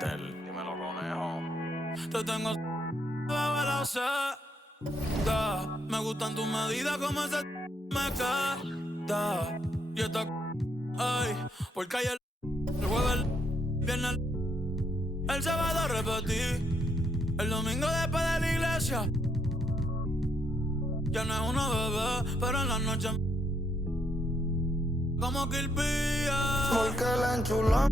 Dímelo, conejo. Te tengo bajo la seda. Me gustan tus medidas como ese me queda. Y esta ay, porque ayer el jueves, el viernes, el sábado repetí. El domingo después de la iglesia. Ya no es una bebé, pero en la noche como que el pilla. Porque la enchuló.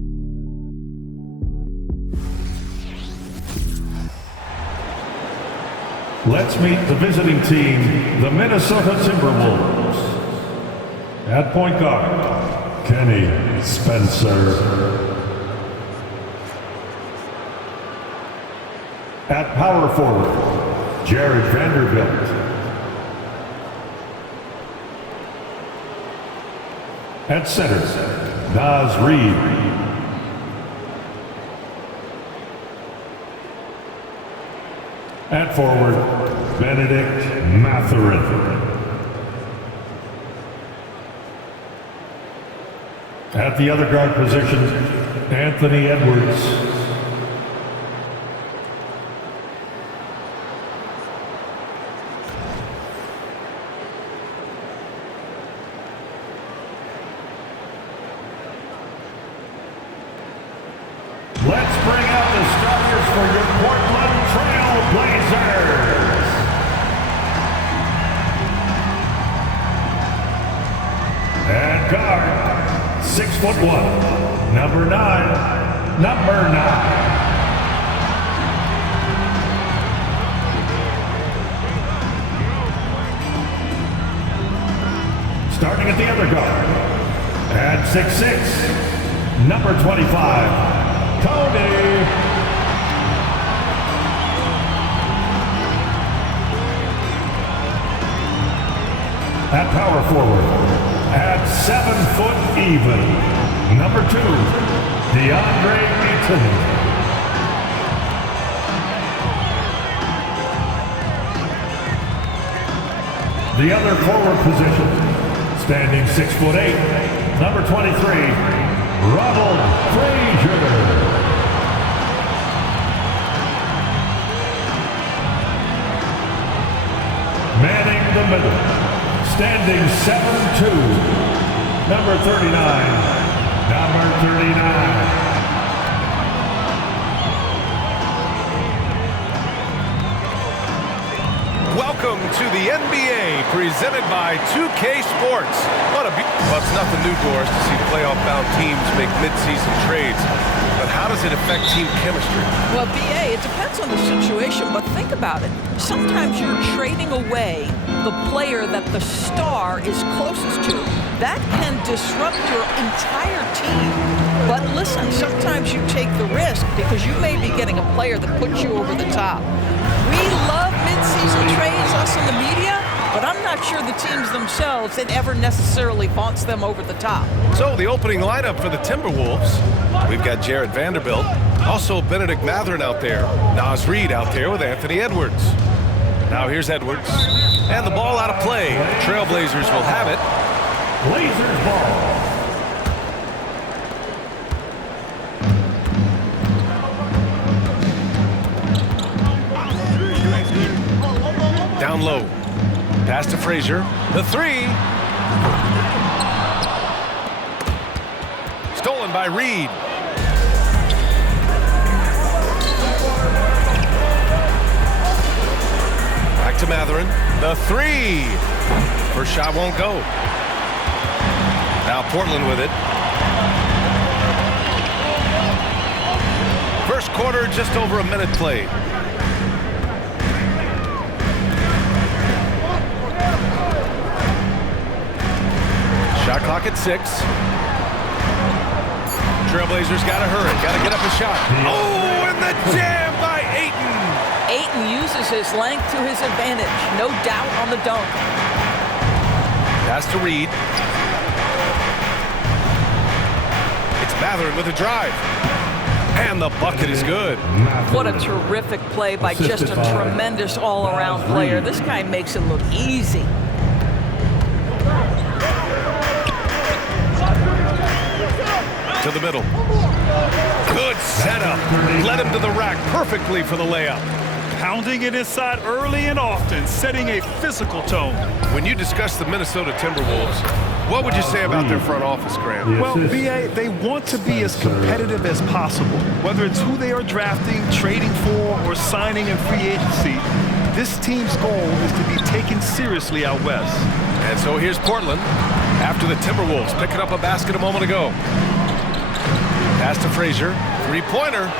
Let's meet the visiting team, the Minnesota Timberwolves. At point guard, Kenny Spencer. At power forward, Jared Vanderbilt. At center, Naz Reid. At forward, Benedict Mathurin. At the other guard position, Anthony Edwards. Let's bring out the starters for your Portland Trail Blazers. And guard, 6'1", number 9. Starting at the other guard, at 6'6", number 25. Cody. At power forward, at 7 foot even, number 2, DeAndre Ayton. The other forward position, standing 6'8", number 23, Ronald Frazier. Manning the middle, standing 7'2", number 39. Welcome to the NBA, presented by 2K Sports. Well, it's nothing new, Doris, to see playoff-bound teams make mid-season trades. But how does it affect team chemistry? Well, BA, it depends on the situation, but think about it. Sometimes you're trading away the player that the star is closest to. That can disrupt your entire team. But listen, sometimes you take the risk because you may be getting a player that puts you over the top. We love mid-season trades, us in the media, but I'm not sure the teams themselves, it ever necessarily vaunts them over the top. So the opening lineup for the Timberwolves, we've got Jared Vanderbilt, also Benedict Mathurin out there, Naz Reid out there with Anthony Edwards. Now here's Edwards, and the ball out of play. The Trailblazers will have it. Blazers ball. Down low. Pass to Frazier. The three. Stolen by Reid. Back to Mathurin. The three. First shot won't go. Now Portland with it. First quarter, just over a minute played. Shot clock at 6. Trailblazers got to hurry. Got to get up a shot. Oh, and the jam by Ayton. Ayton uses his length to his advantage. No doubt on the dunk. Pass to Reid. It's Mathurin with a drive. And the bucket is good. What a terrific play by just a tremendous all-around player. This guy makes it look easy. To the middle. Good setup. Led him to the rack perfectly for the layup. Pounding it inside early and often, setting a physical tone. When you discuss the Minnesota Timberwolves, what would you say about their front office, Grant? Well, B.A., they want to be as competitive as possible. Whether it's who they are drafting, trading for, or signing in free agency, this team's goal is to be taken seriously out west. And so here's Portland after the Timberwolves picking up a basket a moment ago. Pass to Frazier, three-pointer.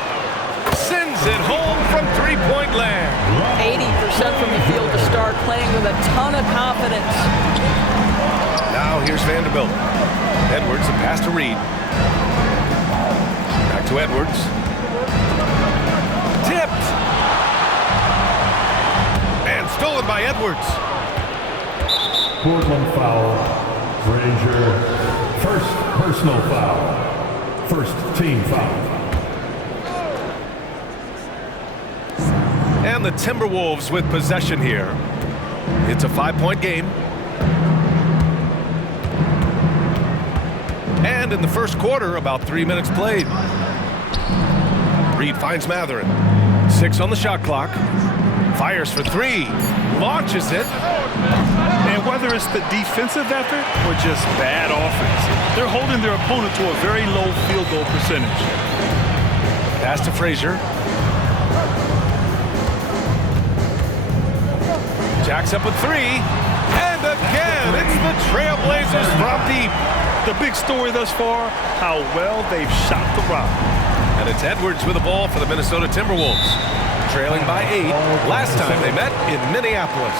Sends it home from three-point land. 80% from the field to start, playing with a ton of confidence. Now here's Vanderbilt. Edwards, a pass to Reed. Back to Edwards. Tipped. And stolen by Edwards. Portland foul. Frazier. First personal foul. First team foul. And the Timberwolves with possession here. It's a 5-point game. And in the first quarter, about 3 minutes played. Reed finds Mathurin. 6 on the shot clock. Fires for 3. Launches it. And whether it's the defensive effort or just bad offense, they're holding their opponent to a very low field goal percentage. Pass to Frazier. Jacks up with 3. And again, it's the Trailblazers from deep. The big story thus far, how well they've shot the rock. And it's Edwards with the ball for the Minnesota Timberwolves. Trailing by 8 last time they met in Minneapolis.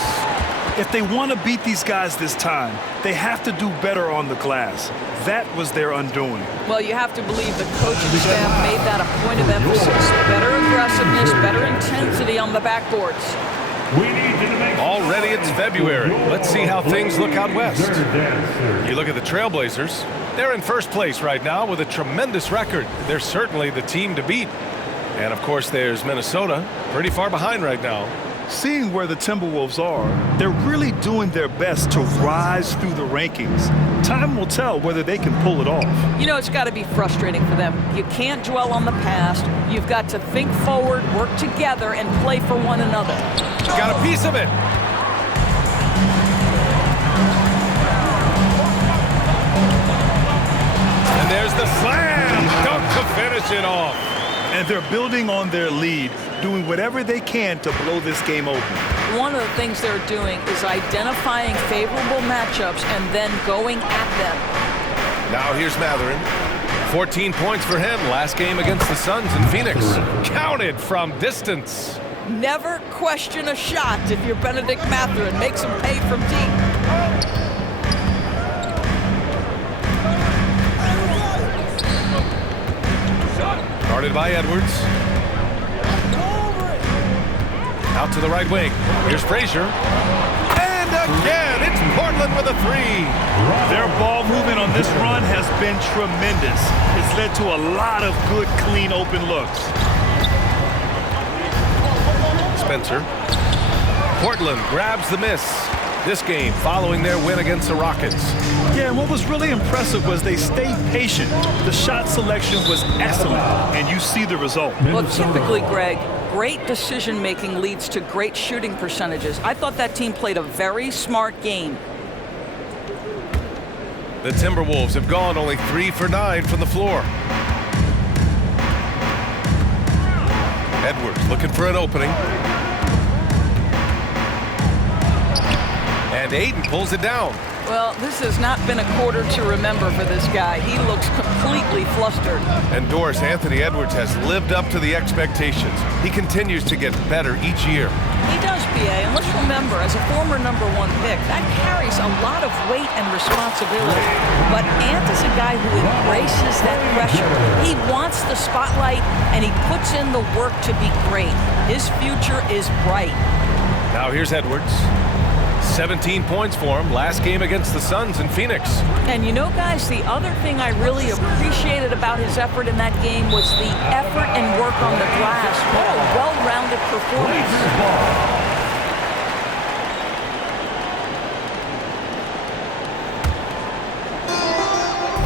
If they want to beat these guys this time, they have to do better on the glass. That was their undoing. Well, you have to believe the coaching staff made that a point of emphasis. Better aggressiveness, better intensity on the backboards. Already it's February. Let's see how things look out west. You look at the Trailblazers. They're in first place right now with a tremendous record. They're certainly the team to beat. And, of course, there's Minnesota, pretty far behind right now. Seeing where the Timberwolves are, they're really doing their best to rise through the rankings. Time will tell whether they can pull it off. You know, it's got to be frustrating for them. You can't dwell on the past. You've got to think forward, work together, and play for one another. Got a piece of it. And there's the slam dunk to finish it off. And they're building on their lead, doing whatever they can to blow this game open. One of the things they're doing is identifying favorable matchups and then going at them. Now here's Mathurin. 14 points for him last game against the Suns in Phoenix. Counted from distance. Never question a shot if you're Benedict Mathurin. Makes him pay from deep. Guarded by Edwards. Out to the right wing. Here's Frazier. And again, it's Portland with a 3. Their ball movement on this run has been tremendous. It's led to a lot of good, clean, open looks. Spencer. Portland grabs the miss. This game following their win against the Rockets. Yeah, and what was really impressive was they stayed patient. The shot selection was excellent, and you see the result. Well, typically, Greg, great decision-making leads to great shooting percentages. I thought that team played a very smart game. The Timberwolves have gone only 3 for 9 from the floor. Edwards looking for an opening. And Ayton pulls it down. Well, this has not been a quarter to remember for this guy. He looks completely flustered. And Doris, Anthony Edwards has lived up to the expectations. He continues to get better each year. He does, B.A., and let's remember, as a former #1 pick, that carries a lot of weight and responsibility. But Ant is a guy who embraces that pressure. He wants the spotlight, and he puts in the work to be great. His future is bright. Now here's Edwards. 17 points for him last game against the Suns in Phoenix. And you know, guys, the other thing I really appreciated about his effort in that game was the effort and work on the glass. What a well-rounded performance.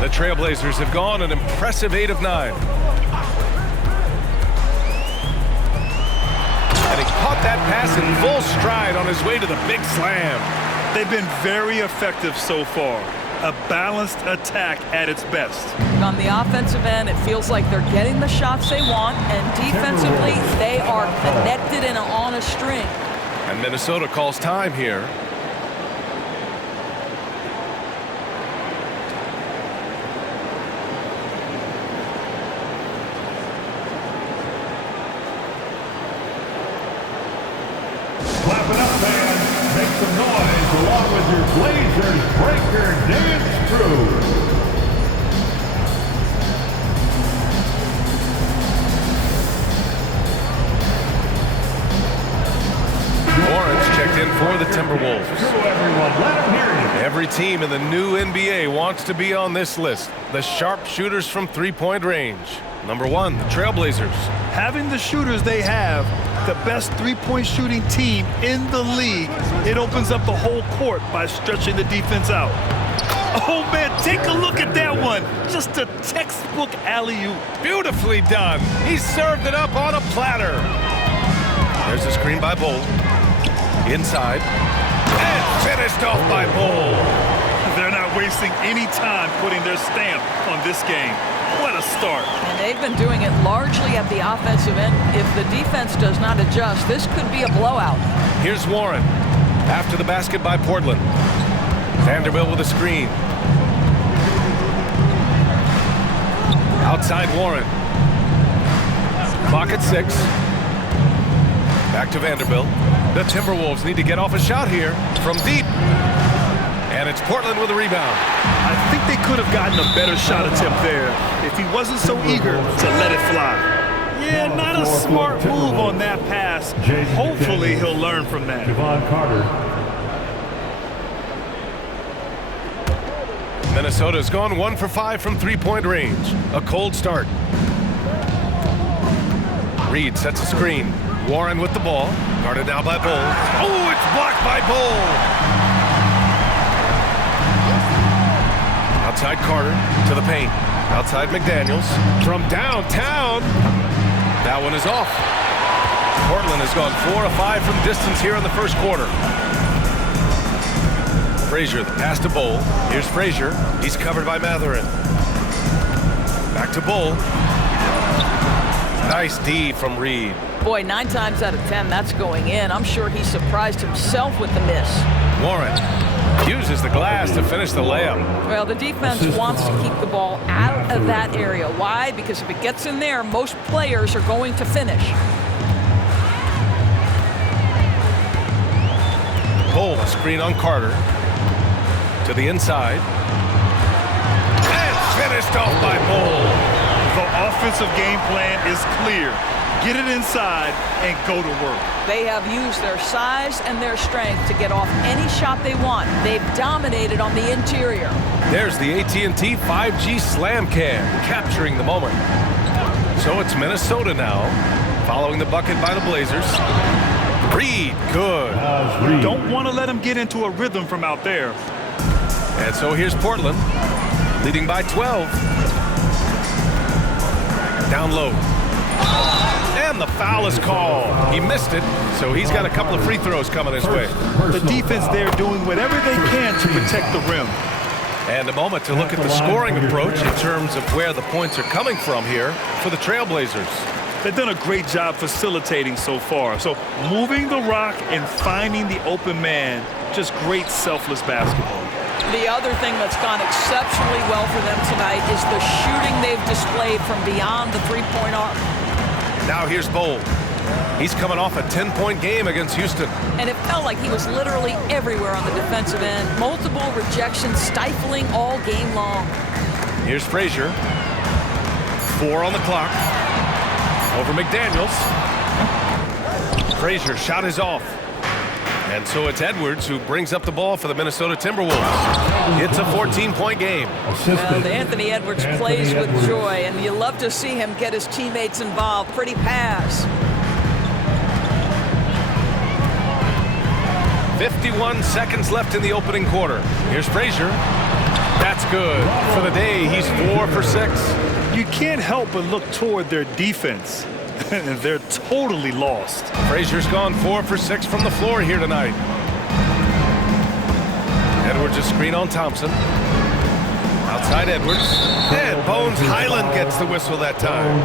The Trailblazers have gone an impressive 8 of 9. pass in full stride on his way to the big slam. They've been very effective so far. A balanced attack at its best. On the offensive end, it feels like they're getting the shots they want, and defensively, they are connected and on a string. And Minnesota calls time here. Clap it up, fans. Make some noise along with your Blazers breaker dance crew. Lawrence checked in for the Timberwolves. Everyone, let them hear you. Every team in the new NBA wants to be on this list. The sharpshooters from three-point range. Number 1, the Trailblazers. Having the shooters they have, the best three-point shooting team in the league, it opens up the whole court by stretching the defense out. Oh, man, take a look at that one. Just a textbook alley-oop. Beautifully done. He served it up on a platter. There's a screen by Bull. Inside. And finished off by Bull. They're not wasting any time putting their stamp on this game. What a start. And they've been doing it largely at the offensive end. If the defense does not adjust, this could be a blowout. Here's Warren. After the basket by Portland. Vanderbilt with a screen. Outside Warren. Clock at 6. Back to Vanderbilt. The Timberwolves need to get off a shot here from deep. And it's Portland with a rebound. I think they could have gotten a better shot attempt there if he wasn't so eager to let it fly. Yeah, not a smart move on that pass. Hopefully he'll learn from that. Javon Carter. Minnesota's gone 1 for 5 from three-point range. A cold start. Reed sets a screen. Warren with the ball. Guarded now by Bull. Oh, it's blocked by Bull. Outside Carter to the paint. Outside McDaniels. From downtown. That one is off. Portland has gone 4 of 5 from distance here in the first quarter. Frazier, the pass to Bull. Here's Frazier. He's covered by Mathurin. Back to Bull. Nice D from Reed. Boy, 9 times out of 10, that's going in. I'm sure he surprised himself with the miss. Warren uses the glass to finish the layup. Well, the defense wants to keep the ball out of that area. Why? Because if it gets in there, most players are going to finish. Bull, a screen on Carter. To the inside. And finished off by Bull. The offensive game plan is clear. Get it inside and go to work. They have used their size and their strength to get off any shot they want. They've dominated on the interior. There's the AT&T 5G Slam Cam, capturing the moment. So it's Minnesota now, following the bucket by the Blazers. Reed, good. You don't want to let him get into a rhythm from out there. And so here's Portland, leading by 12. Down low. And the foul is called. He missed it, so he's got a couple of free throws coming his way. The defense there doing whatever they can to protect the rim. And a moment to look at the scoring approach in terms of where the points are coming from here for the Trailblazers. They've done a great job facilitating so far. So moving the rock and finding the open man, just great selfless basketball. The other thing that's gone exceptionally well for them tonight is the shooting they've displayed from beyond the three-point arc. Now here's Bull. He's coming off a 10-point game against Houston. And it felt like he was literally everywhere on the defensive end. Multiple rejections, stifling all game long. Here's Frazier. 4 on the clock. Over McDaniels. Frazier shot is off. And so it's Edwards who brings up the ball for the Minnesota Timberwolves. It's a 14-point game. Well, Anthony Edwards plays with joy, and you love to see him get his teammates involved. Pretty pass. 51 seconds left in the opening quarter. Here's Frazier. That's good. For the day, he's 4 for 6. You can't help but look toward their defense. and they're totally lost. Frazier's gone 4 for 6 from the floor here tonight. Edwards a screen on Thompson. Outside Edwards. And Bones Hyland gets the whistle that time.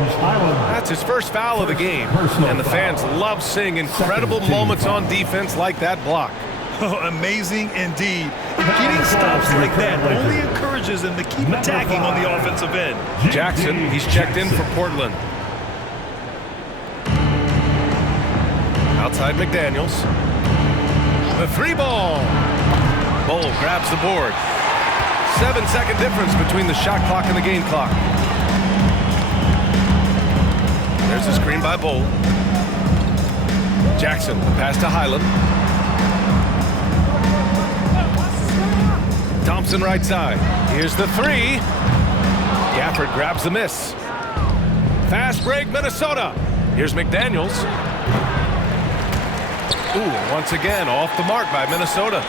That's his first foul of the game. And the fans love seeing incredible moments on defense like that block. Amazing indeed. And getting stops like that only encourages them to keep attacking on the offensive end. Jackson, he's checked in for Portland. Outside McDaniels. The 3-ball. Bol grabs the board. 7-second difference between the shot clock and the game clock. There's a screen by Bol. Jackson, the pass to Hyland. Thompson right side. Here's the 3. Gafford grabs the miss. Fast break, Minnesota. Here's McDaniels. Ooh, once again off the mark by Minnesota.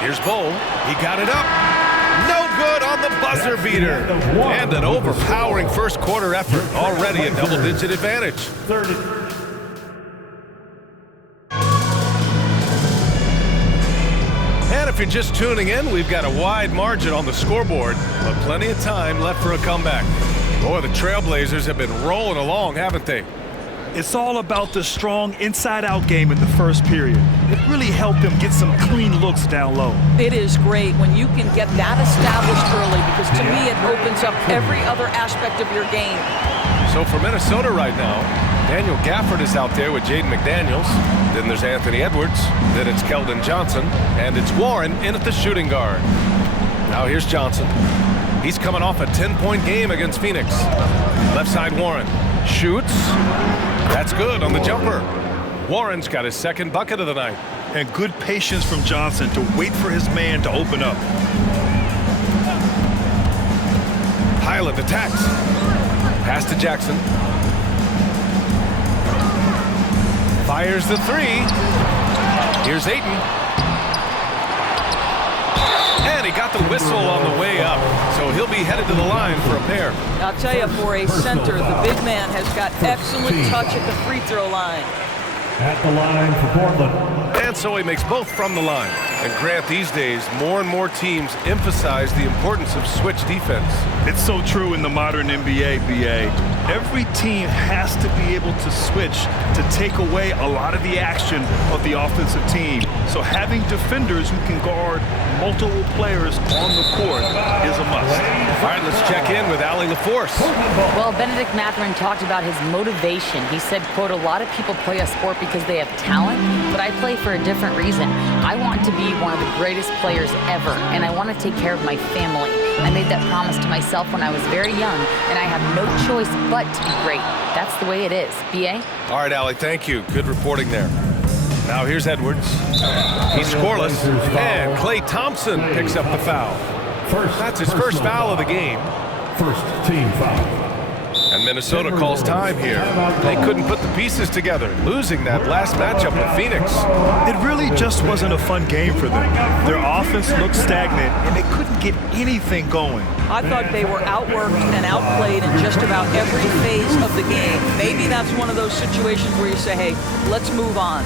Here's Bol. He got it up. No good on the buzzer beater. And an overpowering first quarter effort. Already a double-digit advantage. 30. And if you're just tuning in, we've got a wide margin on the scoreboard, but plenty of time left for a comeback. Boy, the Trailblazers have been rolling along, haven't they? It's all about the strong inside-out game in the first period. It really helped them get some clean looks down low. It is great when you can get that established early, because to me it opens up every other aspect of your game. So for Minnesota right now, Daniel Gafford is out there with Jaden McDaniels. Then there's Anthony Edwards. Then it's Keldon Johnson. And it's Warren in at the shooting guard. Now here's Johnson. He's coming off a 10-point game against Phoenix. Left side Warren. Shoots. That's good on the jumper. Warren's got his second bucket of the night. And good patience from Johnson to wait for his man to open up. Hyland attacks. Pass to Jackson. Fires the 3. Here's Ayton. And he got the whistle on the way up. So he'll be headed to the line for a pair. I'll tell you, for a center, the big man has got excellent touch at the free throw line. At the line for Portland. And so he makes both from the line. And Grant, these days, more and more teams emphasize the importance of switch defense. It's so true in the modern NBA, BA. Every team has to be able to switch to take away a lot of the action of the offensive team. So having defenders who can guard multiple players on the court is a must. All right, let's check in with Allie LaForce. Well, Benedict Mathurin talked about his motivation. He said, quote, "A lot of people play a sport because they have talent, but I play for a different reason. I want to be one of the greatest players ever, and I want to take care of my family. I made that promise to myself when I was very young, and I have no choice but to be great. That's the way it is." B.A.? All right, Allie, thank you. Good reporting there. Now here's Edwards. He's scoreless, and Klay Thompson picks up the foul. That's his first foul of the game. First team foul. And Minnesota calls time here. They couldn't put the pieces together, losing that last matchup with Phoenix. It really just wasn't a fun game for them. Their offense looked stagnant, and they couldn't get anything going. I thought they were outworked and outplayed in just about every phase of the game. Maybe that's one of those situations where you say, hey, let's move on.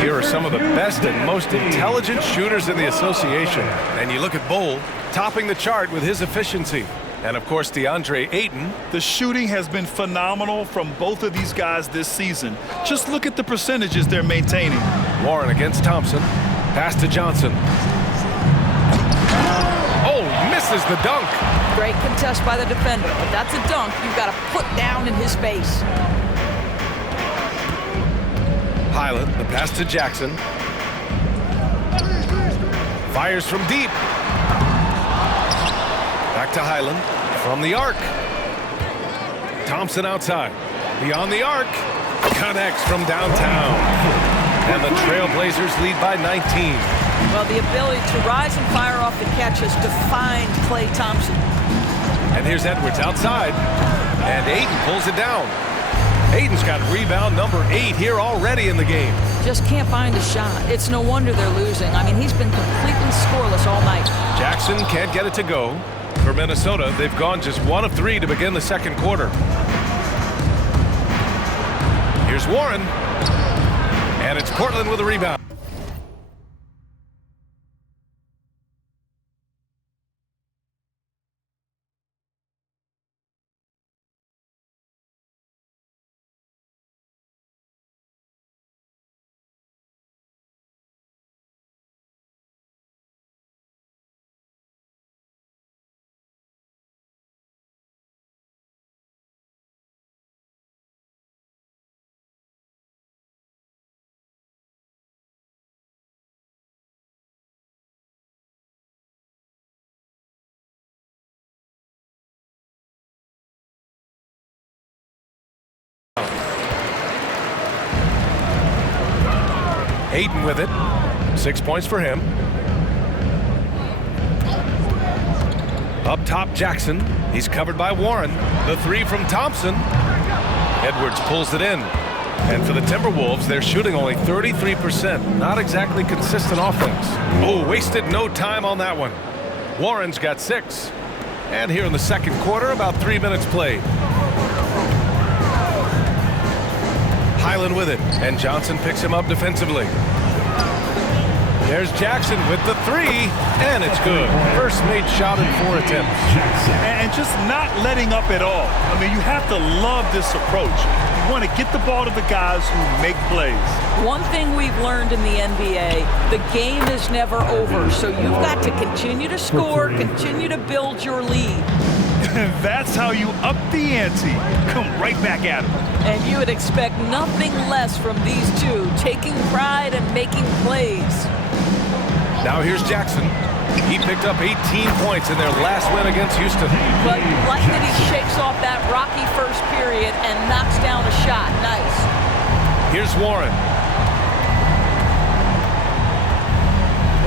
Here are some of the best and most intelligent shooters in the association. And you look at Bol, topping the chart with his efficiency. And of course, DeAndre Ayton. The shooting has been phenomenal from both of these guys this season. Just look at the percentages they're maintaining. Warren against Thompson. Pass to Johnson. Oh, misses the dunk. Great contest by the defender, but that's a dunk you've got to put down in his face. Hyland, the pass to Jackson. Fires from deep. Back to Hyland. From the arc. Thompson outside. Beyond the arc. Connects from downtown. And the Trailblazers lead by 19. Well, the ability to rise and fire off the catch has defined Klay Thompson. And here's Edwards outside. And Ayton pulls it down. Ayton's got rebound number 8 here already in the game. Just can't find a shot. It's no wonder they're losing. I mean, he's been completely scoreless all night. Jackson can't get it to go. For Minnesota, they've gone just 1 of 3 to begin the second quarter. Here's Warren. And it's Portland with a rebound. Ayton with it. 6 points for him. Up top, Jackson. He's covered by Warren. The 3 from Thompson. Edwards pulls it in. And for the Timberwolves, they're shooting only 33%. Not exactly consistent offense. Oh, wasted no time on that one. Warren's got 6. And here in the second quarter, about 3 minutes played. Highland with it, and Johnson picks him up defensively. There's Jackson with the 3, and it's good. First made shot in 4 attempts. And just not letting up at all. I mean, you have to love this approach. You want to get the ball to the guys who make plays. One thing we've learned in the NBA, the game is never over, so you've got to continue to score, continue to build your lead. That's how you up the ante. Come right back at them. And you would expect nothing less from these two, taking pride and making plays. Now here's Jackson. He picked up 18 points in their last win against Houston. But you like that he shakes off that rocky first period and knocks down a shot. Nice. Here's Warren.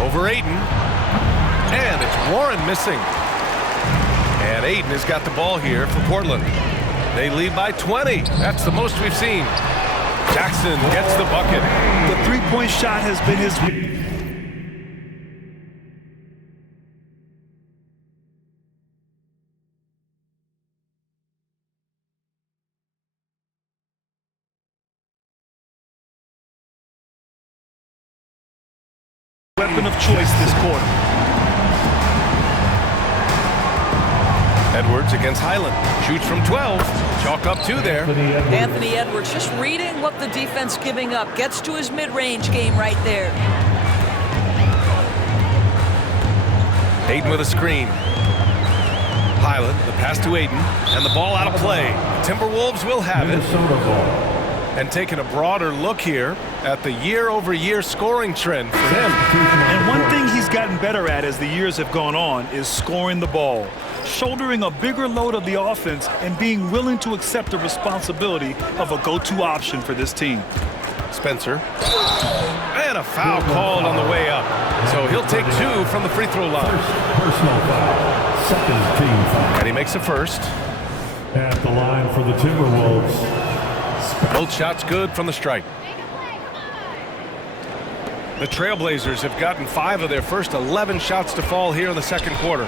Over Ayton. And it's Warren missing. And Ayton has got the ball here for Portland. They lead by 20. That's the most we've seen. Jackson gets the bucket. The three-point shot has been his weapon of choice this quarter. Edwards against Highland. Shoots from 12. Chalk up 2 there. Anthony Edwards just reading what the defense giving up. Gets to his mid-range game right there. Ayton with a screen. Highland, the pass to Ayton, and the ball out of play. The Timberwolves will have it. And taking a broader look here at the year-over-year scoring trend for him. And one thing he's gotten better at as the years have gone on is scoring the ball, shouldering a bigger load of the offense and being willing to accept the responsibility of a go-to option for this team. Spencer. And a foul called on the way up. So he'll take 2 from the free throw line. Personal foul. Second team foul. And he makes a first. At the line for the Timberwolves. Both shots good from the stripe. The Trailblazers have gotten 5 of their first 11 shots to fall here in the second quarter.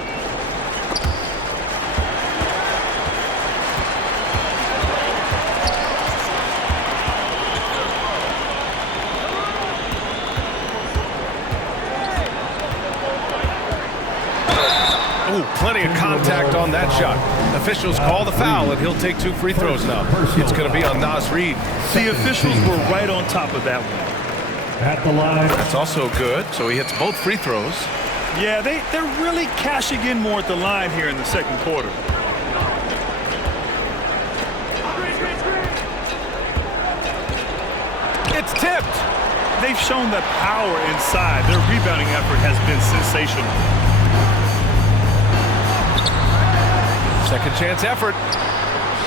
Plenty of contact on that shot. Officials call the foul, and he'll take 2 free throws now. It's going to be on Naz Reid. The officials were right on top of that one. At the line. That's also good, so he hits both free throws. Yeah, they're really cashing in more at the line here in the second quarter. It's tipped. They've shown that power inside. Their rebounding effort has been sensational. Second chance effort.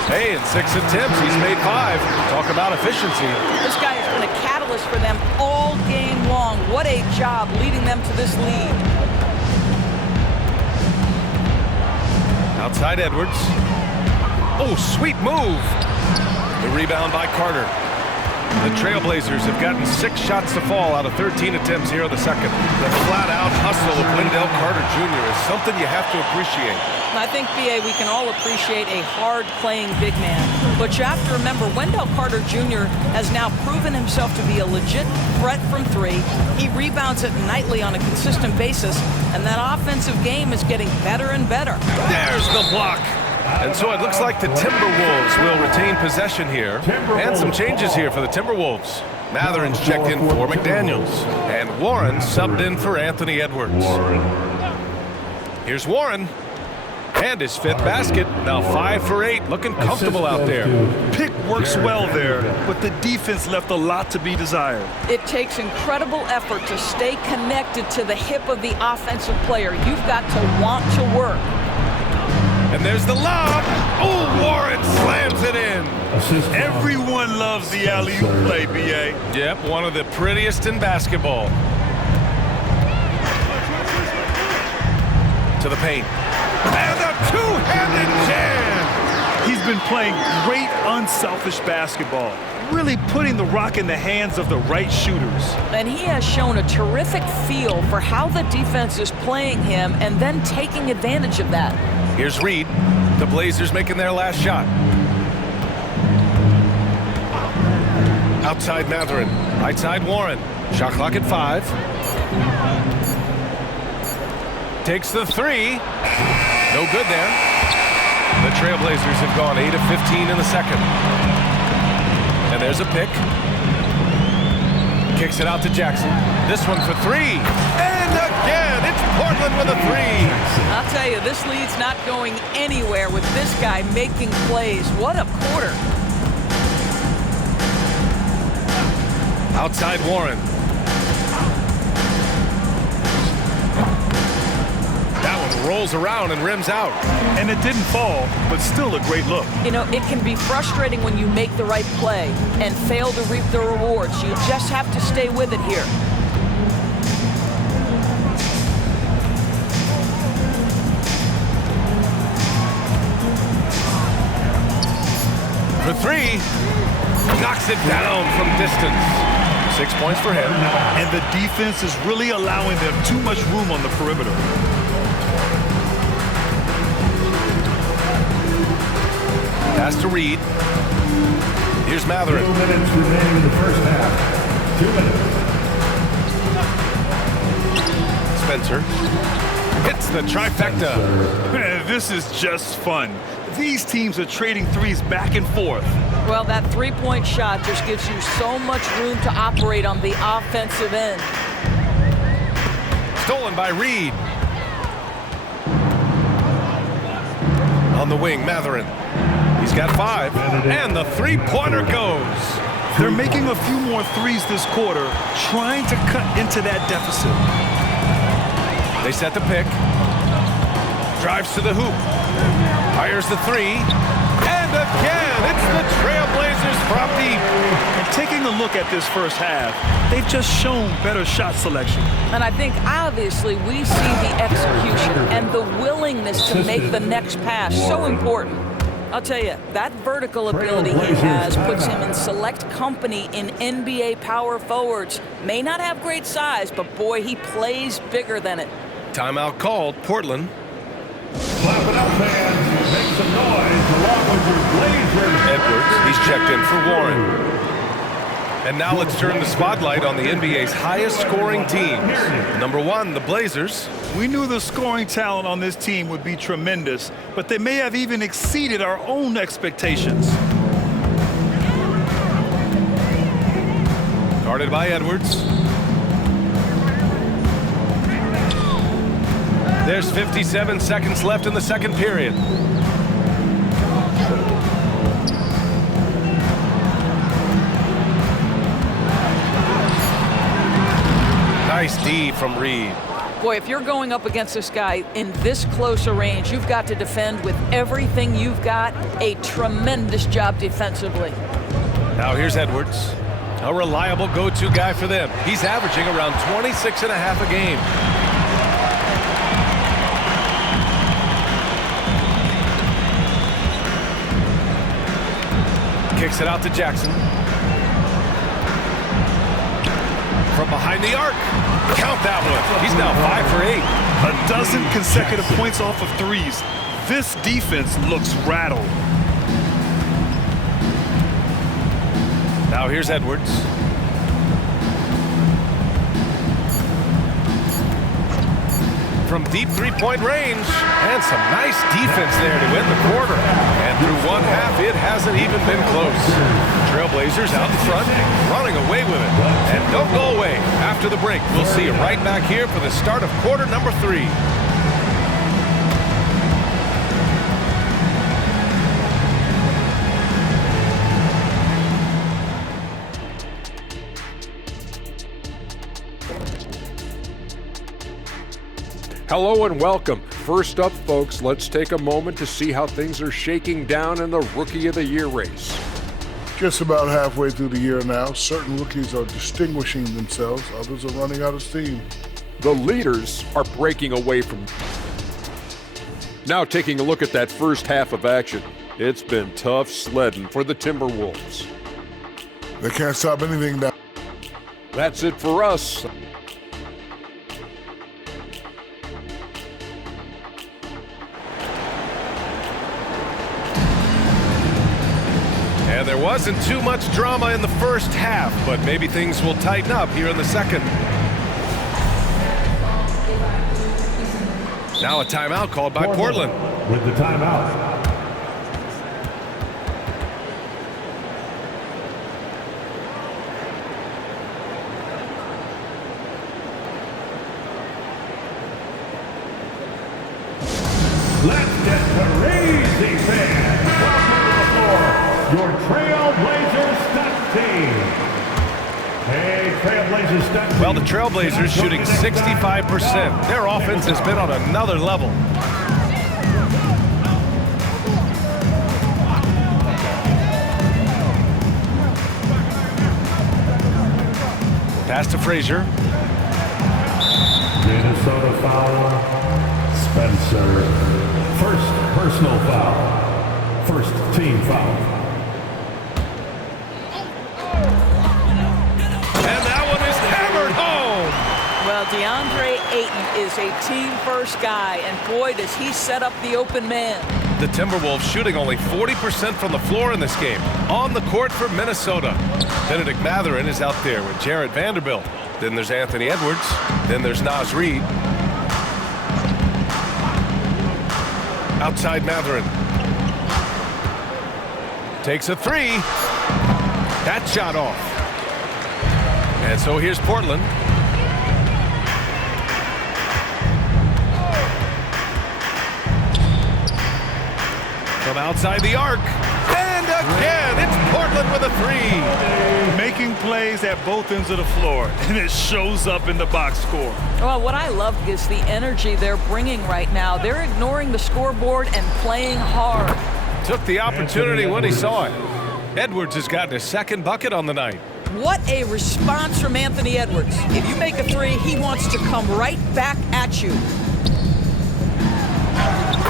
Hey, in 6 attempts, he's made 5. Talk about efficiency. This guy has been a catalyst for them all game long. What a job leading them to this lead. Outside Edwards. Oh, sweet move. The rebound by Carter. The Trailblazers have gotten 6 shots to fall out of 13 attempts here in the second. The flat-out hustle of Wendell Carter Jr. is something you have to appreciate. I think, B.A., we can all appreciate a hard-playing big man. But you have to remember, Wendell Carter Jr. has now proven himself to be a legit threat from 3. He rebounds it nightly on a consistent basis, and that offensive game is getting better and better. There's the block. And so it looks like the Timberwolves will retain possession here. And some changes here for the Timberwolves. Matherin's checked in for McDaniels. And Warren subbed in for Anthony Edwards. Here's Warren. And his 5th basket. Now 5 for 8. Looking comfortable out there. Pick works well there, but the defense left a lot to be desired. It takes incredible effort to stay connected to the hip of the offensive player. You've got to want to work. And there's the lob. Oh, Warren slams it in. Everyone loves the alley-oop play, B.A. Yep, one of the prettiest in basketball. To the paint. And a two-handed jam. He's been playing great unselfish basketball, really putting the rock in the hands of the right shooters. And he has shown a terrific feel for how the defense is playing him and then taking advantage of that. Here's Reed. The Blazers making their last shot. Outside Matherin. Right side Warren. Shot clock at 5. Takes the 3. No good there. The Trailblazers have gone 8 of 15 in the second. And there's a pick. Kicks it out to Jackson. This one for 3. And again, it's Portland with a 3. I'll tell you, this lead's not going anywhere with this guy making plays. What a quarter. Outside Warren. That one rolls around and rims out. And it didn't fall, but still a great look. You know, it can be frustrating when you make the right play and fail to reap the rewards. You just have to stay with it here. For 3, knocks it down from distance. 6 points for him. And the defense is really allowing them too much room on the perimeter. Pass to Reed. Here's Matherin. 2 minutes remaining in the first half. 2 minutes. Spencer hits the trifecta. Man, this is just fun. These teams are trading threes back and forth. Well, that three-point shot just gives you so much room to operate on the offensive end. Stolen by Reed. On the wing, Matherin. He's got 5, and the three-pointer goes. They're making a few more threes this quarter, trying to cut into that deficit. They set the pick. Drives to the hoop. Fires the 3. And again, it's the Trailblazers from deep. And taking a look at this first half, they've just shown better shot selection. And I think, obviously, we see the execution and the willingness to make the next pass so important. I'll tell you, that vertical ability he has puts him in select company in NBA power forwards. May not have great size, but boy, he plays bigger than it. Timeout called, Portland. Clap it up, fans. Make some noise along with your Blazers. Edwards, he's checked in for Warren. And now let's turn the spotlight on the NBA's highest scoring teams. Number 1, the Blazers. We knew the scoring talent on this team would be tremendous, but they may have even exceeded our own expectations. Guarded by Edwards. There's 57 seconds left in the second period. Nice D from Reed. Boy, if you're going up against this guy in this close a range, you've got to defend with everything you've got. A tremendous job defensively. Now here's Edwards. A reliable go-to guy for them. He's averaging around 26 and a half a game. Kicks it out to Jackson. behind the arc. Count that one. He's now 5 for 8. A dozen consecutive points off of threes. This defense looks rattled. Now here's Edwards. From deep three-point range. And some nice defense there to win the quarter. And through one half, it hasn't even been close. Trailblazers out in front, running away with it. And don't go away. After the break, we'll see you right back here for the start of quarter number 3. Hello and welcome. First up, folks, let's take a moment to see how things are shaking down in the Rookie of the Year race. Just about halfway through the year now, certain rookies are distinguishing themselves, others are running out of steam. The leaders are breaking away from. Now taking a look at that first half of action. It's been tough sledding for the Timberwolves. They can't stop anything now. That's it for us. And there wasn't too much drama in the first half, but maybe things will tighten up here in the second. Now a timeout called by Portland. With the timeout. Let's get crazy, fans. Welcome to the floor. Your Trailblazers stunt team. Hey, Trailblazers stunt team. Well, the Trailblazers shooting 65%. Their offense has been on another level. Pass to Frazier. Minnesota foul. Spencer. First personal foul. First team foul. And that one is hammered home. Well, DeAndre Ayton is a team-first guy, and boy, does he set up the open man. The Timberwolves shooting only 40% from the floor in this game. On the court for Minnesota. Benedict Mathurin is out there with Jarred Vanderbilt. Then there's Anthony Edwards. Then there's Naz Reid. Outside Mathurin. Takes a three. That shot off. And so here's Portland. From outside the arc. And again, it's Portland with a three. Making plays at both ends of the floor, and it shows up in the box score. Well, what I love is the energy they're bringing right now. They're ignoring the scoreboard and playing hard. Took the opportunity when he saw it. Edwards has gotten his second bucket on the night. What a response from Anthony Edwards. If you make a three, he wants to come right back at you.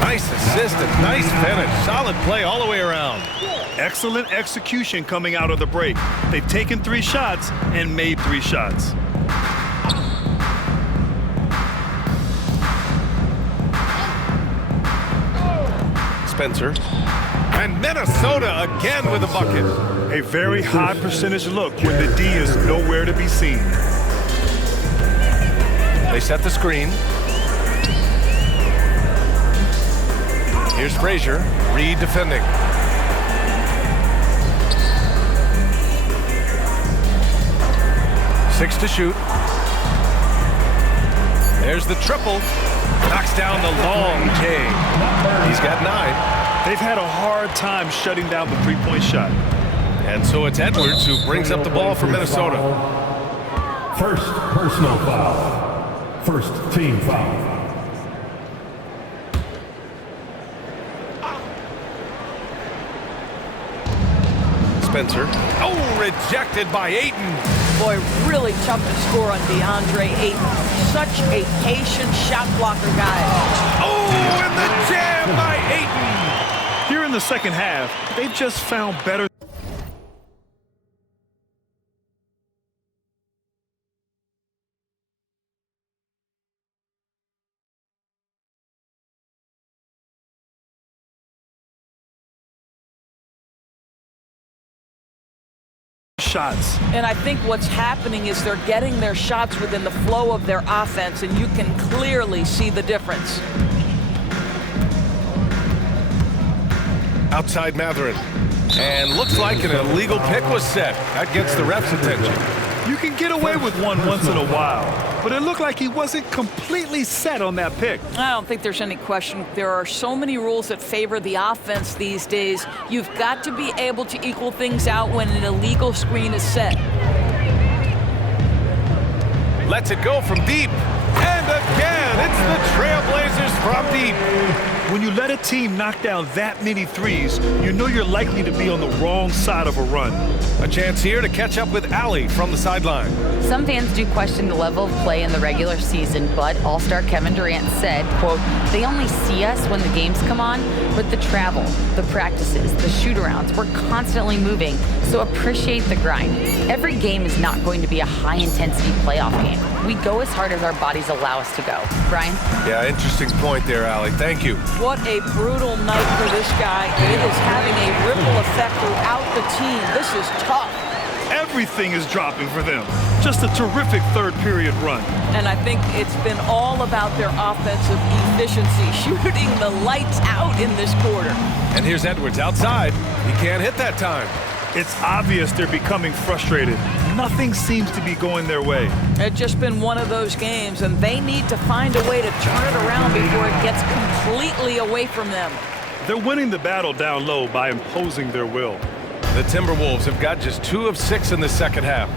Nice assist and nice finish. Solid play all the way around. Excellent execution coming out of the break. They've taken 3 shots and made 3 shots. Spencer. And Minnesota again with a bucket. A very high percentage look when the D is nowhere to be seen. They set the screen. Here's Frazier. Reid defending. Six to shoot. There's the triple. Knocks down the long J. He's got 9. They've had a hard time shutting down the three-point shot. And so it's Edwards who brings up the ball for Minnesota. First personal foul. First team foul. Spencer. Oh, rejected by Ayton. Boy, really tough to score on DeAndre Ayton. Such a patient shot blocker guy. Oh, and the jam by Ayton. Here in the second half, they've just found better shots. And I think what's happening is they're getting their shots within the flow of their offense, and you can clearly see the difference. Outside Mathurin. And looks like an illegal pick was set. That gets the ref's attention. You can get away with one once in a while, but it looked like he wasn't completely set on that pick. I don't think there's any question. There are so many rules that favor the offense these days. You've got to be able to equal things out when an illegal screen is set. Lets it go from deep. And again, it's the Trailblazers from deep. When you let a team knock down that many threes, you know you're likely to be on the wrong side of a run. A chance here to catch up with Allie from the sideline. Some fans do question the level of play in the regular season, but All-Star Kevin Durant said, quote, "They only see us when the games come on, but the travel, the practices, the shoot-arounds, we're constantly moving, so appreciate the grind. Every game is not going to be a high-intensity playoff game. We go as hard as our bodies allow us to go." Brian? Yeah, interesting point there, Allie. Thank you. What a brutal night for this guy. It is having a ripple effect throughout the team. This is tough. Everything is dropping for them. Just a terrific third period run. And I think it's been all about their offensive efficiency, shooting the lights out in this quarter. And here's Edwards outside. He can't hit that time. It's obvious they're becoming frustrated. Nothing seems to be going their way. It's just been one of those games, and they need to find a way to turn it around before it gets completely away from them. They're winning the battle down low by imposing their will. The Timberwolves have got just 2 of 6 in the second half.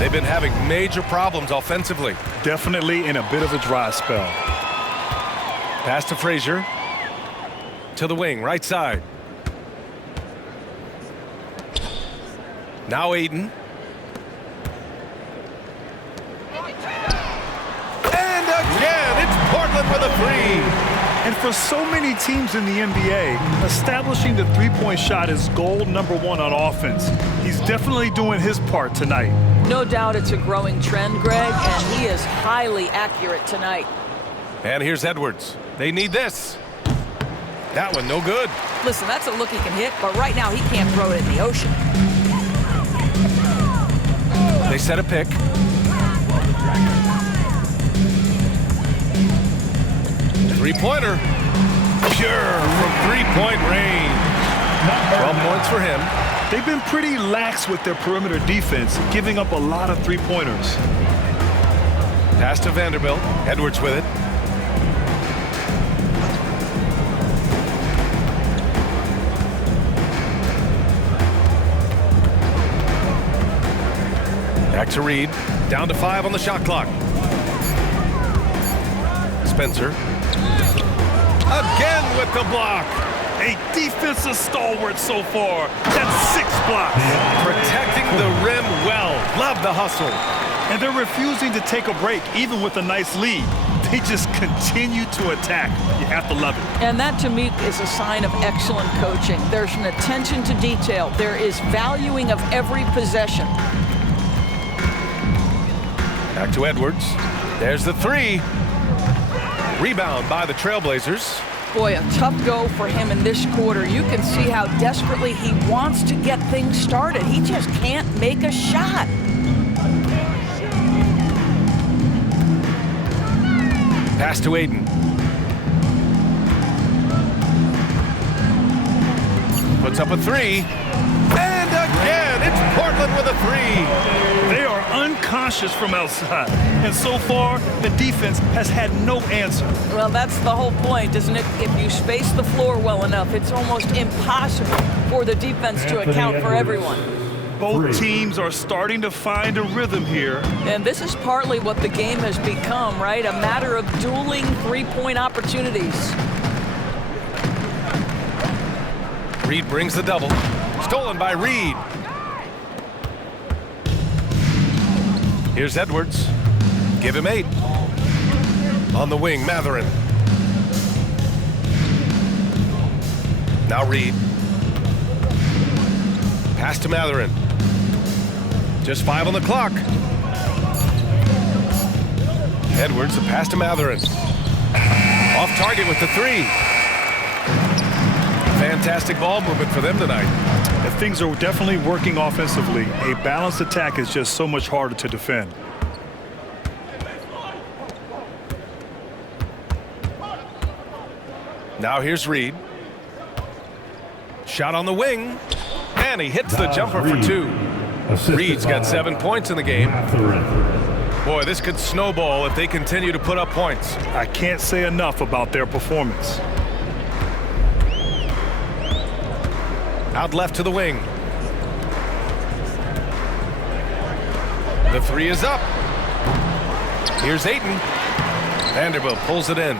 They've been having major problems offensively. Definitely in a bit of a dry spell. Pass to Frazier. To the wing, right side. Now Ayton. And again, it's Portland with a three. And for so many teams in the NBA, establishing the three-point shot is goal number 1 on offense. He's definitely doing his part tonight. No doubt it's a growing trend, Greg, and he is highly accurate tonight. And here's Edwards. They need this. That one, no good. Listen, that's a look he can hit, but right now he can't throw it in the ocean. They set a pick. Three-pointer. Pure from three-point range. 12 points for him. They've been pretty lax with their perimeter defense, giving up a lot of three-pointers. Pass to Vanderbilt. Edwards with it. Back to Reed. Down to 5 on the shot clock. Spencer. Again with the block. A defensive stalwart so far. That's 6 blocks. Protecting the rim well. Love the hustle. And they're refusing to take a break, even with a nice lead. They just continue to attack. You have to love it. And that, to me, is a sign of excellent coaching. There's an attention to detail. There is valuing of every possession. Back to Edwards. There's the three. Rebound by the Trailblazers. Boy, a tough go for him in this quarter. You can see how desperately he wants to get things started. He just can't make a shot. Pass to Ayton. Puts up a three. And again, it's Portland with a three. They are unconscious from outside. And so far, the defense has had no answer. Well, that's the whole point, isn't it? If you space the floor well enough, it's almost impossible for the defense to account for everyone. Both teams are starting to find a rhythm here. And this is partly what the game has become, right? A matter of dueling three-point opportunities. Reed brings the double. Stolen by Reed. Here's Edwards. Give him 8. On the wing, Mathurin. Now Reed. Pass to Mathurin. Just 5 on the clock. Edwards, a pass to Mathurin. Off target with the 3. fantastic ball movement for them tonight. And things are definitely working offensively. A balanced attack is just so much harder to defend. Now here's Reed. Shot on the wing. And he hits the jumper for 2. Reed's got 7 points in the game. Boy, this could snowball if they continue to put up points. I can't say enough about their performance. Out left to the wing. The 3 is up. Here's Ayton. Vanderbilt pulls it in.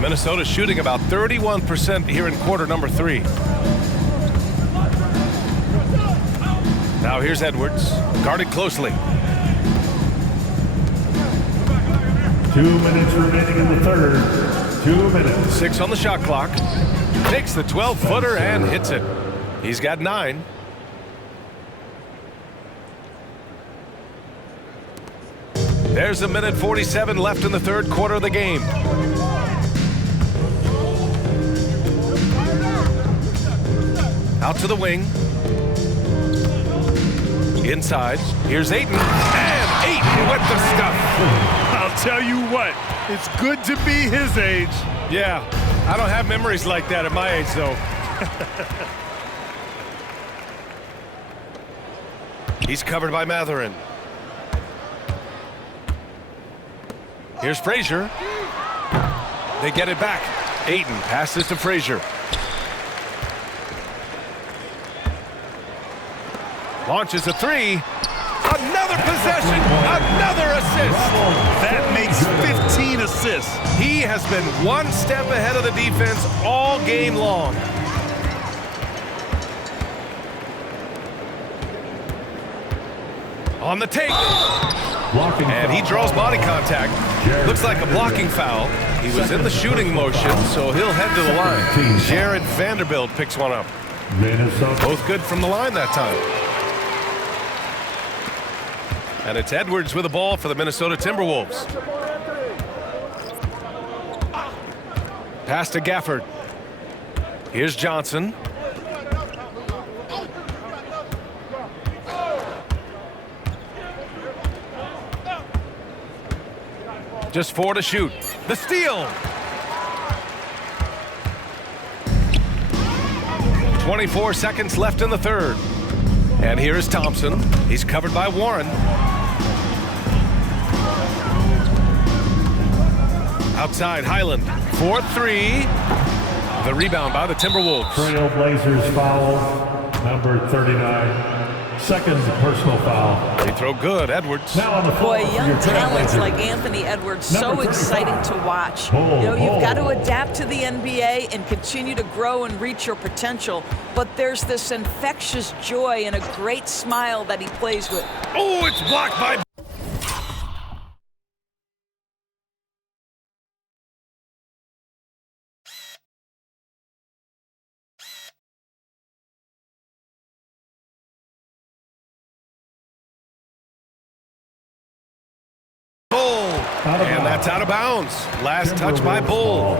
Minnesota shooting about 31% here in quarter number 3. Now here's Edwards, guarded closely. 2 minutes remaining in the third. 2 minutes. 6 on the shot clock. Takes the 12-footer and hits it. He's got 9. There's 1:47 left in the third quarter of the game. Out to the wing. Inside. Here's Ayton. And Ayton with the stuff. I'll tell you what, it's good to be his age. Yeah, I don't have memories like that at my age, though. He's covered by Mathurin. Here's Frazier. They get it back. Ayton passes to Frazier. Launches a 3. Another possession. Another assist. That makes 15 assists. He has been one step ahead of the defense all game long. On the take. And he draws body contact. Looks like a blocking foul. He was in the shooting motion, so he'll head to the line. Jared Vanderbilt picks one up. Both good from the line that time. And it's Edwards with the ball for the Minnesota Timberwolves. Pass to Gafford. Here's Johnson. Just 4 to shoot. The steal. 24 seconds left in the third. And here is Thompson. He's covered by Warren. Outside, Highland. 4-3. The rebound by the Timberwolves. Trailblazers foul, number 39. Second personal foul. They throw good, Edwards. Now on the floor Boy, for young your talents Trailblazers. like Anthony Edwards, so Number 35. exciting to watch. You've got to adapt to the NBA and continue to grow and reach your potential. But there's this infectious joy and a great smile that he plays with. Oh, it's blocked by... And that's out of bounds. Last touch by Bull.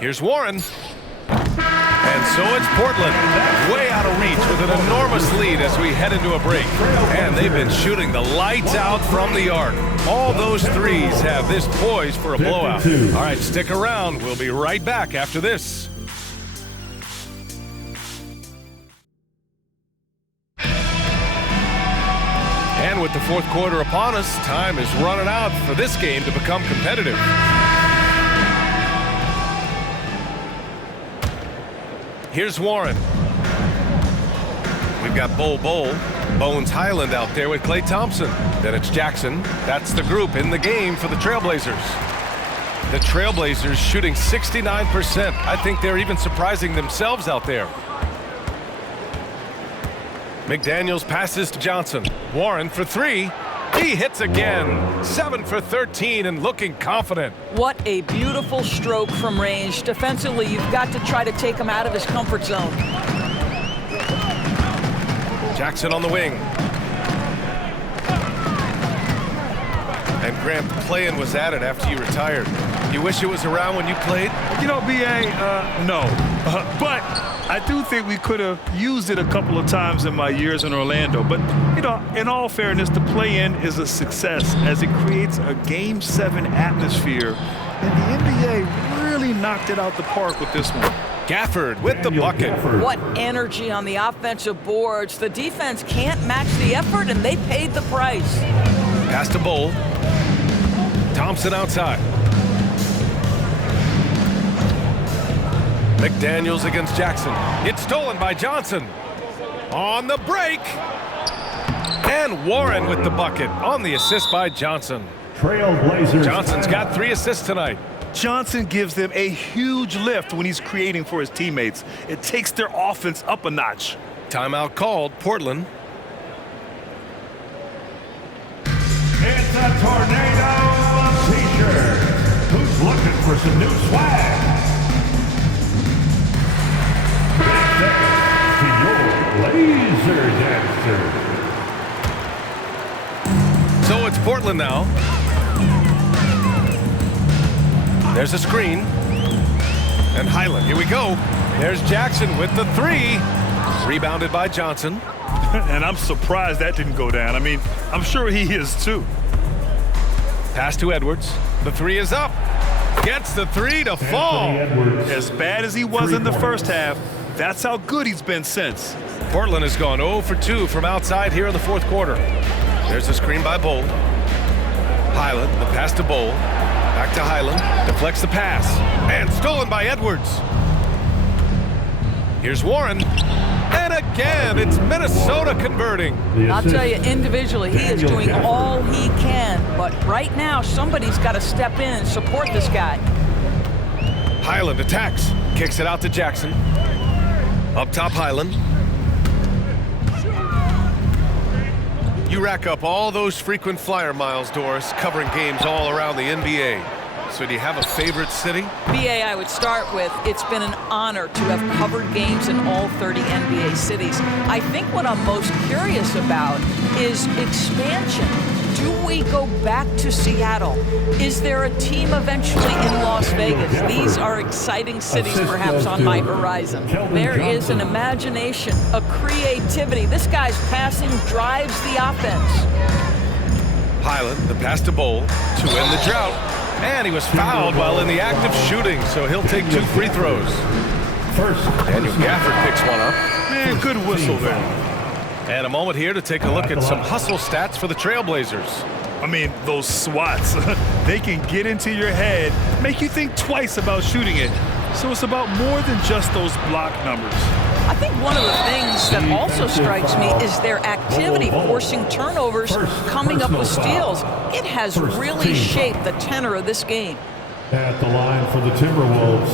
Here's Warren. And so it's Portland, way out of reach with an enormous lead as we head into a break. And they've been shooting the lights out from the arc. All those threes have this poised for a blowout. All right, stick around. We'll be right back after this. And with the fourth quarter upon us, time is running out for this game to become competitive. Here's Warren. We've got Bol Bones Highland out there with Klay Thompson. Then it's Jackson. That's the group in the game for the Trailblazers. The Trailblazers shooting 69%. I think they're even surprising themselves out there. McDaniels passes to Johnson. Warren for 3. He hits again. 7 for 13 and looking confident. What a beautiful stroke from range. Defensively, you've got to try to take him out of his comfort zone. Jackson on the wing. Grant, playing was added after you retired. You wish it was around when you played? You know, B.A., no. But I do think we could have used it a couple of times in my years in Orlando. But, you know, in all fairness, the play-in is a success as it creates a Game 7 atmosphere. And the NBA really knocked it out the park with this one. Gafford with the bucket. What energy on the offensive boards. The defense can't match the effort, and they paid the price. Pass to Bowl. Thompson outside. McDaniels against Jackson. It's stolen by Johnson. On the break. And Warren with the bucket on the assist by Johnson. Trailblazers. Johnson's got 3 assists tonight. Johnson gives them a huge lift when he's creating for his teammates. It takes their offense up a notch. Timeout called, Portland. It's a tornado of t-shirts. Who's looking for some new swag? Big thanks to your laser dancer. So it's Portland now. There's a screen. And Highland, here we go. There's Jackson with the 3. Rebounded by Johnson. And I'm surprised that didn't go down. I mean, I'm sure he is too. Pass to Edwards. The 3 is up. Gets the 3 to fall. As bad as he was in the first half, that's how good he's been since. Portland has gone 0 for 2 from outside here in the 4th quarter. There's a screen by Bowl. Highland, the pass to Bowl. Back to Highland, deflects the pass, and stolen by Edwards. Here's Warren, and again, it's Minnesota converting. I'll tell you, individually, he is doing all he can, but right now, somebody's got to step in and support this guy. Highland attacks, kicks it out to Jackson. Up top, Highland. You rack up all those frequent flyer miles, Doris, covering games all around the NBA. So do you have a favorite city? BA, I would start with, it's been an honor to have covered games in all 30 NBA cities. I think what I'm most curious about is expansion. Do we go back to Seattle? Is there a team eventually in Las Vegas? These are exciting cities perhaps on my horizon. There is an imagination, a creativity. This guy's passing drives the offense. Highland, the pass to Bowl to end the drought. And he was fouled while in the act of shooting, so he'll take 2 free throws. Daniel Gafford picks one up. Man, good whistle there. And a moment here to take a look at some hustle stats for the Trailblazers. I mean, those swats, they can get into your head, make you think twice about shooting it. So it's about more than just those block numbers. I think one of the things that also strikes me is their activity, forcing turnovers, coming up with steals. It has really shaped the tenor of this game. At the line for the Timberwolves.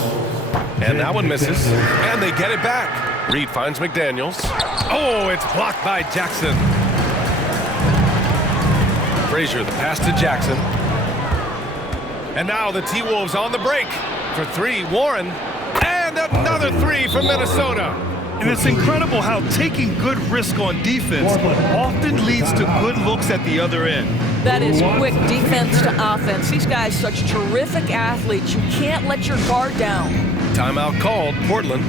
And that one misses, and they get it back. Reed finds McDaniels. Oh, it's blocked by Jackson. Frazier, the pass to Jackson. And now the T-Wolves on the break. For 3, Warren. And another 3 from Minnesota. And it's incredible how taking good risk on defense often leads to good looks at the other end. That is quick defense to offense. These guys, such terrific athletes. You can't let your guard down. Timeout called, Portland.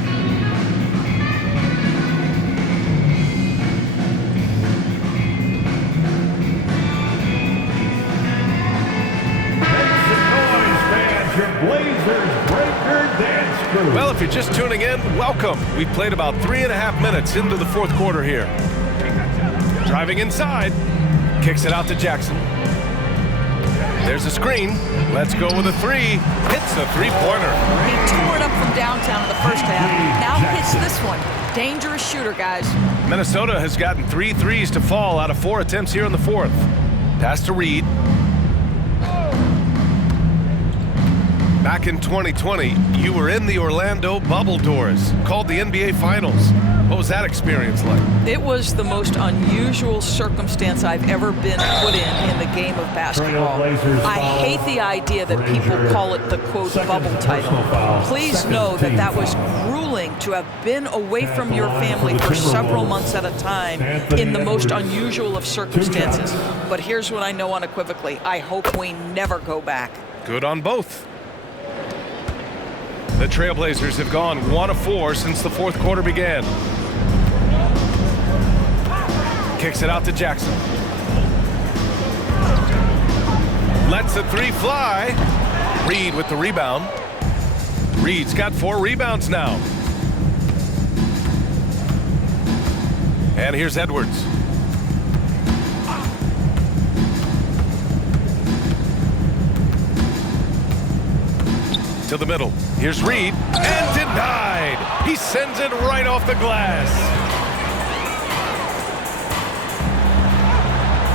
Well, if you're just tuning in, welcome. We've played about 3.5 minutes into the 4th quarter here. Driving inside, kicks it out to Jackson. There's a screen. Let's go with a 3. Hits a 3-pointer. He tore it up from downtown in the first half. Now hits this one. Dangerous shooter, guys. Minnesota has gotten 3 threes to fall out of 4 attempts here in the 4th. Pass to Reed. Back in 2020, you were in the Orlando bubble, Doors, called the NBA Finals. What was that experience like? It was the most unusual circumstance I've ever been put in the game of basketball. I hate the idea that people call it the, quote, bubble title. Please know that that was grueling grueling to have been away from your family for several months at a time in the most unusual of circumstances. But here's what I know unequivocally. I hope we never go back. Good on both. The Trailblazers have gone 1 of 4 since the fourth quarter began. Kicks it out to Jackson. Lets the three fly. Reed with the rebound. Reed's got 4 rebounds now. And here's Edwards. To the middle. Here's Reed. And denied. He sends it right off the glass.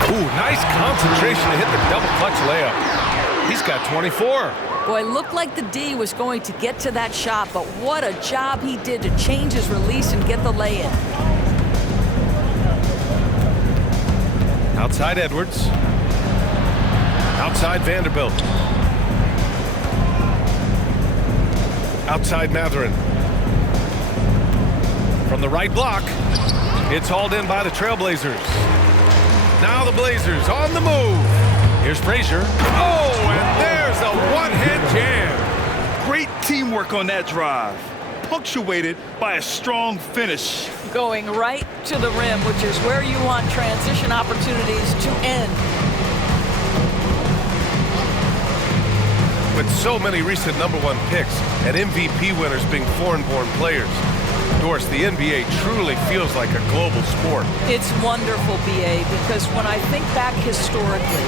Ooh, nice concentration to hit the double clutch layup. He's got 24. Boy, looked like the D was going to get to that shot, but what a job he did to change his release and get the lay-in. Outside Edwards. Outside Vanderbilt. Outside Mathurin. From the right block, it's hauled in by the Trailblazers. Now the Blazers on the move. Here's Frazier. Oh, and there's a one-hand jam. Great teamwork on that drive, punctuated by a strong finish. Going right to the rim, which is where you want transition opportunities to end. With so many recent #1 picks and MVP winners being foreign-born players, Doris, the NBA truly feels like a global sport. It's wonderful, BA, because when I think back historically,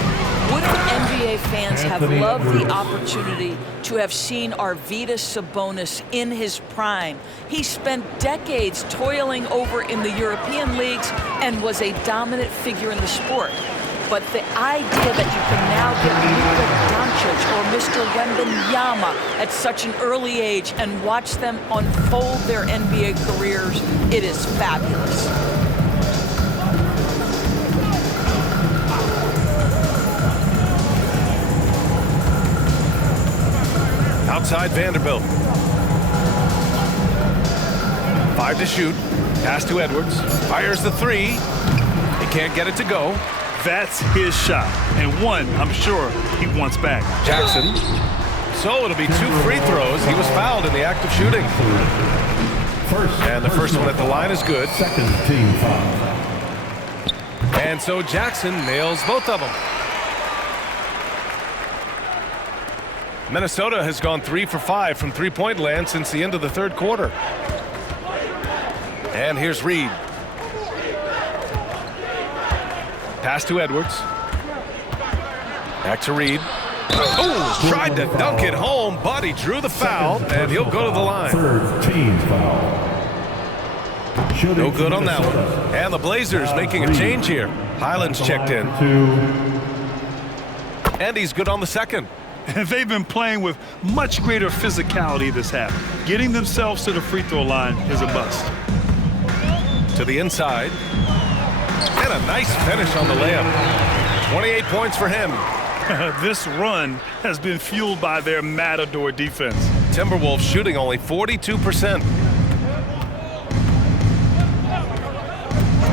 wouldn't NBA fans have loved the opportunity to have seen Arvydas Sabonis in his prime? He spent decades toiling over in the European leagues and was a dominant figure in the sport. But the idea that you can now get Luka Doncic or Mr. Wembanyama at such an early age and watch them unfold their NBA careers, it is fabulous. Outside Vanderbilt. 5 to shoot. Pass to Edwards. Fires the 3. He can't get it to go. That's his shot, and one I'm sure he wants back. Jackson. So it'll be 2 free throws. He was fouled in the act of shooting. And the first one at the line is good. Second team foul. And so Jackson nails both of them. Minnesota has gone 3 for 5 from three-point land since the end of the third quarter. And here's Reed. Pass to Edwards. Back to Reed. Oh, tried to dunk it home, but he drew the foul, and he'll go to the line. Third team foul. No good on that one. And the Blazers making a change here. Highland's checked in. And he's good on the second. They've been playing with much greater physicality this half. Getting themselves to the free throw line is a must. To the inside. And a nice finish on the layup. 28 points for him. This run has been fueled by their Matador defense. Timberwolves shooting only 42%.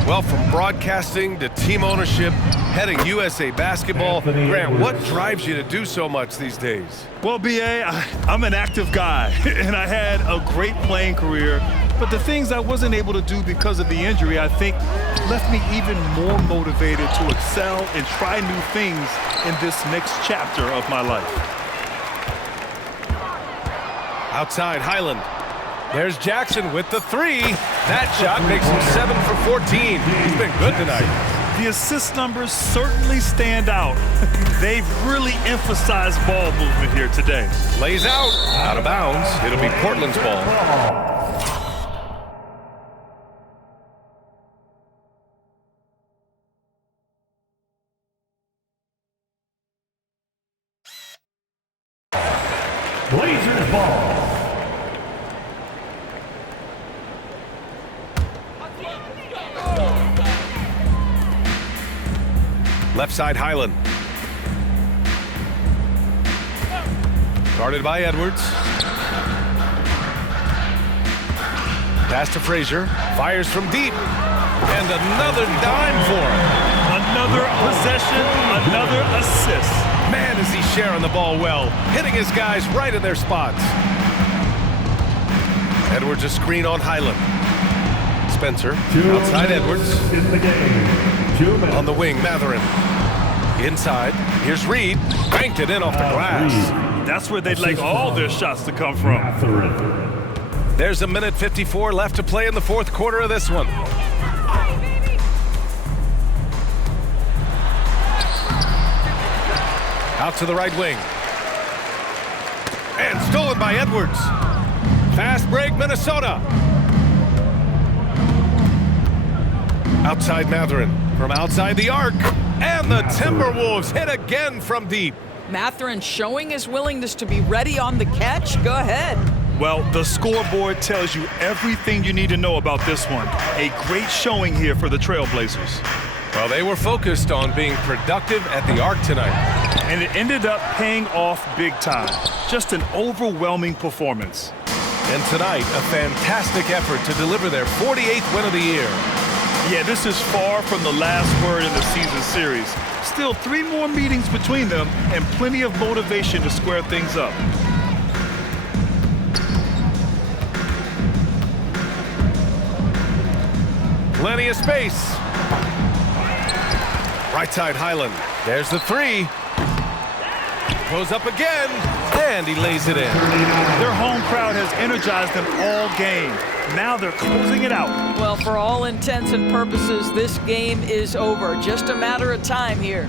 Well, from broadcasting to team ownership, heading USA Basketball, Grant, what drives you to do so much these days? Well, BA, I'm an active guy, and I had a great playing career, but the things I wasn't able to do because of the injury, I think, left me even more motivated to excel and try new things in this next chapter of my life. Outside Highland. There's Jackson with the 3. That shot makes him 7 for 14. He's been good tonight. The assist numbers certainly stand out. They've really emphasized ball movement here today. Lays out of bounds. It'll be Portland's ball. Blazers ball. Left side Highland. Guarded by Edwards. Pass to Frazier. Fires from deep. And another dime for him. Another possession, another assist. Man, is he sharing the ball well, hitting his guys right in their spots. Edwards a screen on Highland. Spencer outside Edwards. In the game. 2 minutes. On the wing, Mathurin. Inside, here's Reed. Banked it in off the glass. That's where they'd like all their shots to come from. There's a minute 54 left to play in the fourth quarter of this one. Out to the right wing. And stolen by Edwards. Fast break, Minnesota. Outside Mathurin. From outside the arc. And the Timberwolves hit again from deep. Mathurin showing his willingness to be ready on the catch. Go ahead. Well, the scoreboard tells you everything you need to know about this one. A great showing here for the Trailblazers. Well, they were focused on being productive at the arc tonight. And it ended up paying off big time. Just an overwhelming performance. And tonight, a fantastic effort to deliver their 48th win of the year. Yeah, this is far from the last word in the season series. Still 3 more meetings between them and plenty of motivation to square things up. Plenty of space. Right side Highland. There's the 3. Goes up again, and he lays it in. Their home crowd has energized them all game. Now they're closing it out. Well, for all intents and purposes, this game is over. Just a matter of time here.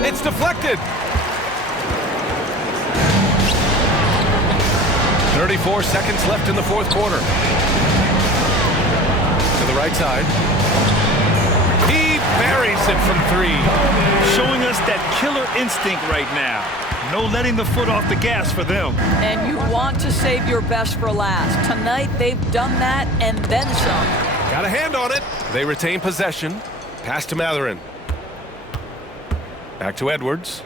It's deflected. 34 seconds left in the fourth quarter. To the right side. He buries it from 3. Showing us that killer instinct right now. No letting the foot off the gas for them. And you want to save your best for last. Tonight, they've done that and then some. Got a hand on it. They retain possession. Pass to Mathurin. Back to Edwards.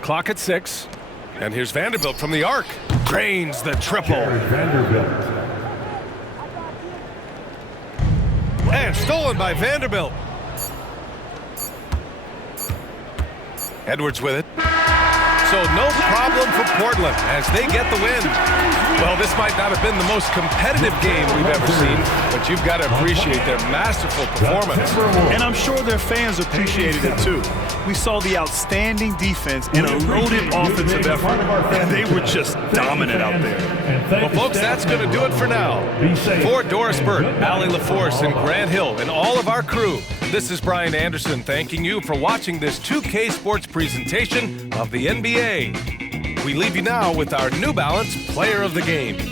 Clock at 6. And here's Vanderbilt from the arc. Drains the triple. Vanderbilt. And stolen by Vanderbilt. Edwards with it. So no problem for Portland as they get the win. Well, this might not have been the most competitive game we've ever seen, but you've got to appreciate their masterful performance. And I'm sure their fans appreciated it too. We saw the outstanding defense and a loaded offensive effort, and they were just dominant out there. Well, folks, that's going to do it for now. For Doris Burke, Allie LaForce, and Grant Hill, and all of our crew, this is Brian Anderson thanking you for watching this 2K Sports presentation of the NBA. We leave you now with our New Balance Player of the Game.